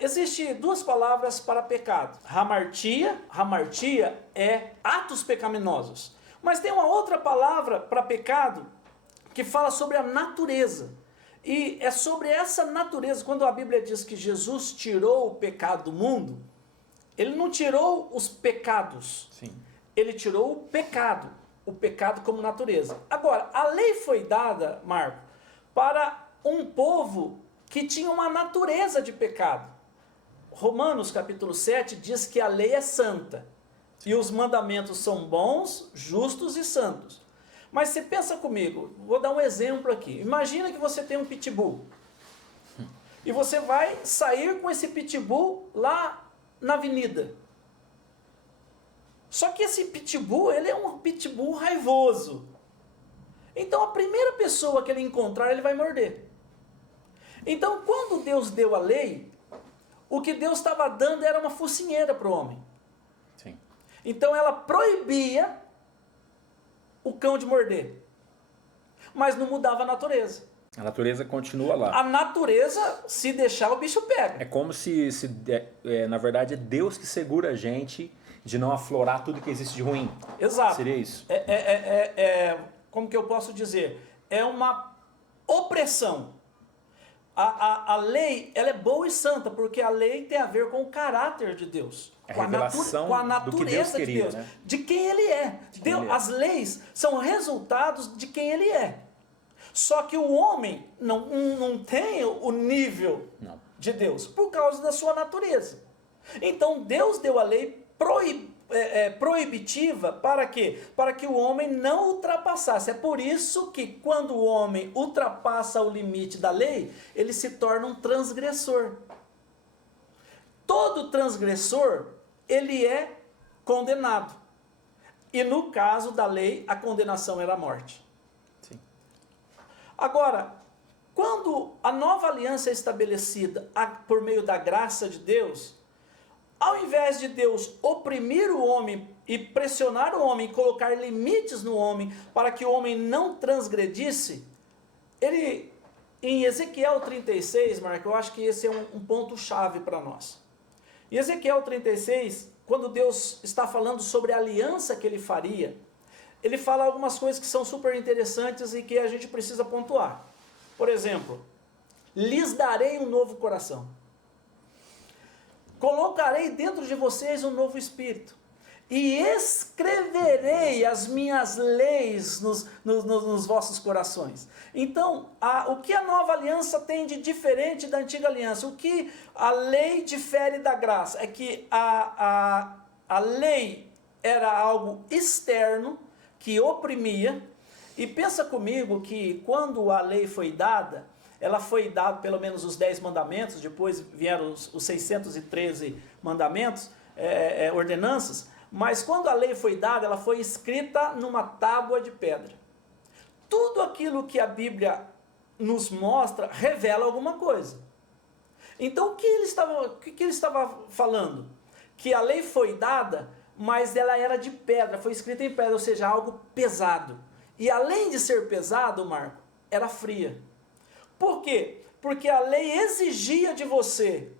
Existem duas palavras para pecado. Hamartia é atos pecaminosos. Mas tem uma outra palavra para pecado que fala sobre a natureza. E é sobre essa natureza, quando a Bíblia diz que Jesus tirou o pecado do mundo, ele não tirou os pecados. Sim. Ele tirou o pecado como natureza. Agora, a lei foi dada, Marco, para um povo que tinha uma natureza de pecado. Romanos capítulo 7 diz que a lei é santa. E os mandamentos são bons, justos e santos. Mas você pensa comigo, vou dar um exemplo aqui. Imagina que você tem um pitbull. E você vai sair com esse pitbull lá na avenida. Só que esse pitbull, ele é um pitbull raivoso. Então a primeira pessoa que ele encontrar, ele vai morder. Então quando Deus deu a lei, o que Deus estava dando era uma focinheira para o homem. Sim. Então ela proibia o cão de morder. Mas não mudava a natureza. A natureza continua lá. A natureza, se deixar, o bicho pega. É como se na verdade, é Deus que segura a gente de não aflorar tudo que existe de ruim. Exato. Seria isso? Como que eu posso dizer? É uma opressão. A lei, ela é boa e santa, porque a lei tem a ver com o caráter de Deus. A com revelação a do que Deus natureza queria, de Deus. né? De quem Ele é. As leis são resultados de quem Ele é. Só que o homem não tem o nível de Deus, por causa da sua natureza. Então Deus deu a lei proibitiva para quê? Para que o homem não ultrapassasse. É por isso que quando o homem ultrapassa o limite da lei, ele se torna um transgressor. Todo transgressor, ele é condenado. E no caso da lei, a condenação era a morte. Sim. Agora, quando a nova aliança é estabelecida por meio da graça de Deus, ao invés de Deus oprimir o homem e pressionar o homem, colocar limites no homem para que o homem não transgredisse, ele, em Ezequiel 36, Marco, eu acho que esse é um ponto-chave para nós. Em Ezequiel 36, quando Deus está falando sobre a aliança que ele faria, ele fala algumas coisas que são super interessantes e que a gente precisa pontuar. Por exemplo, lhes darei um novo coração. Colocarei dentro de vocês um novo espírito. E escreverei as minhas leis nos vossos corações. Então, o que a nova aliança tem de diferente da antiga aliança? O que a lei difere da graça? É que a lei era algo externo, que oprimia. E pensa comigo que quando a lei foi dada, ela foi dada pelo menos os 10 mandamentos, depois vieram os 613 mandamentos, ordenanças, mas quando a lei foi dada, ela foi escrita numa tábua de pedra. Tudo aquilo que a Bíblia nos mostra revela alguma coisa. Então o que ele estava falando? Que a lei foi dada, mas ela era de pedra, foi escrita em pedra, ou seja, algo pesado. E além de ser pesado, Marco, era fria. Por quê? Porque a lei exigia de você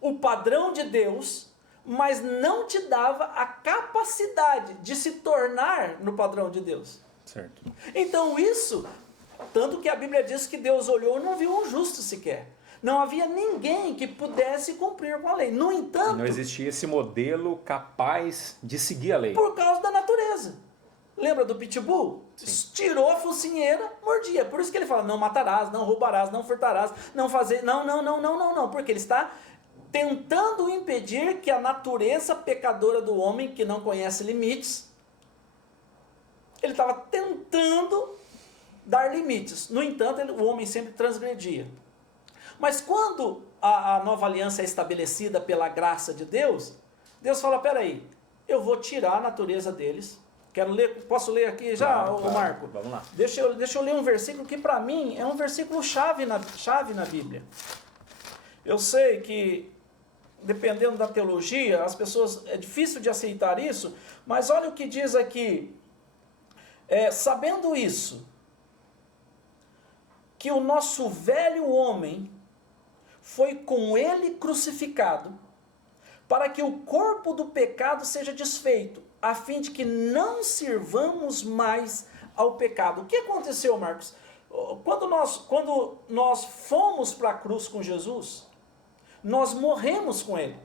o padrão de Deus, mas não te dava a capacidade de se tornar no padrão de Deus. Certo. Então isso, tanto que a Bíblia diz que Deus olhou e não viu um justo sequer. Não havia ninguém que pudesse cumprir com a lei. No entanto... Não existia esse modelo capaz de seguir a lei. Por causa da natureza. Lembra do pitbull? Sim. Tirou a focinheira, mordia. Por isso que ele fala, não matarás, não roubarás, não furtarás, não fazer... Não. Porque ele está tentando impedir que a natureza pecadora do homem, que não conhece limites, ele estava tentando dar limites. No entanto, o homem sempre transgredia. Mas quando a nova aliança é estabelecida pela graça de Deus, Deus fala, peraí, eu vou tirar a natureza deles. Quero ler, posso ler aqui já, claro, Marco? Vamos lá. Deixa eu ler um versículo que para mim é um versículo chave na Bíblia. Eu sei que, dependendo da teologia, as pessoas, é difícil de aceitar isso, mas olha o que diz aqui. Sabendo isso, que o nosso velho homem foi com ele crucificado, para que o corpo do pecado seja desfeito, a fim de que não sirvamos mais ao pecado. O que aconteceu, Marcos? Quando nós fomos para a cruz com Jesus, nós morremos com ele.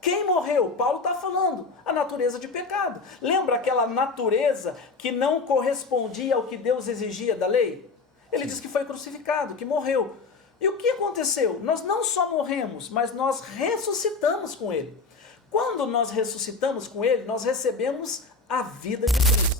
Quem morreu? Paulo está falando, a natureza de pecado. Lembra aquela natureza que não correspondia ao que Deus exigia da lei? Ele diz que foi crucificado, que morreu. E o que aconteceu? Nós não só morremos, mas nós ressuscitamos com ele. Quando nós ressuscitamos com ele, nós recebemos a vida de Cristo.